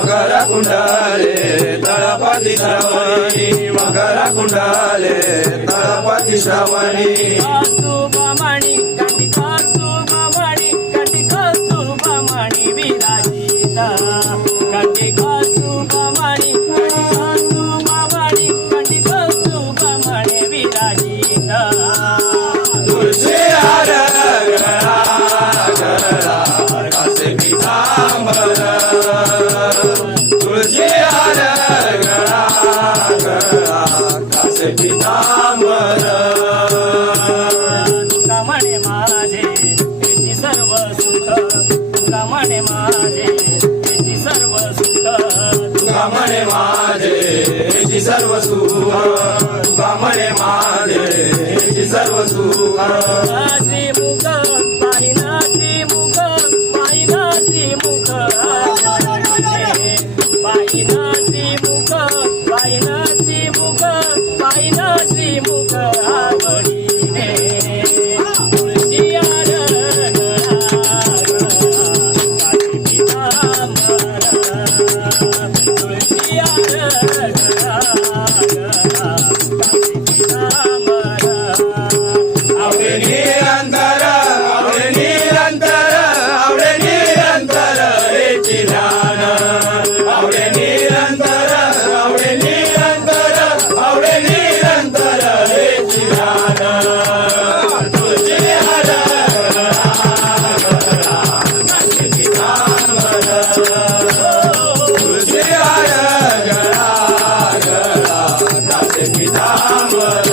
మకర కుండాలే తలపతి శ్రవణి మకర కుండాలే తలపతి శ్రవణి. మణి కటికా మణి కటికా మణి విరాజిత. కటికా म्हणे माझे त्यांची सर्व सुख. तुला म्हणे माझे त्यांची सर्व सुख. तुला म्हणे माझे त्यांची सर्व सुख. तुला म्हणे माझे त्यांची सर्व सुख. श्रीमुख पाहिला श्रीमुख पाहिला श्रीमुख Ah. Rama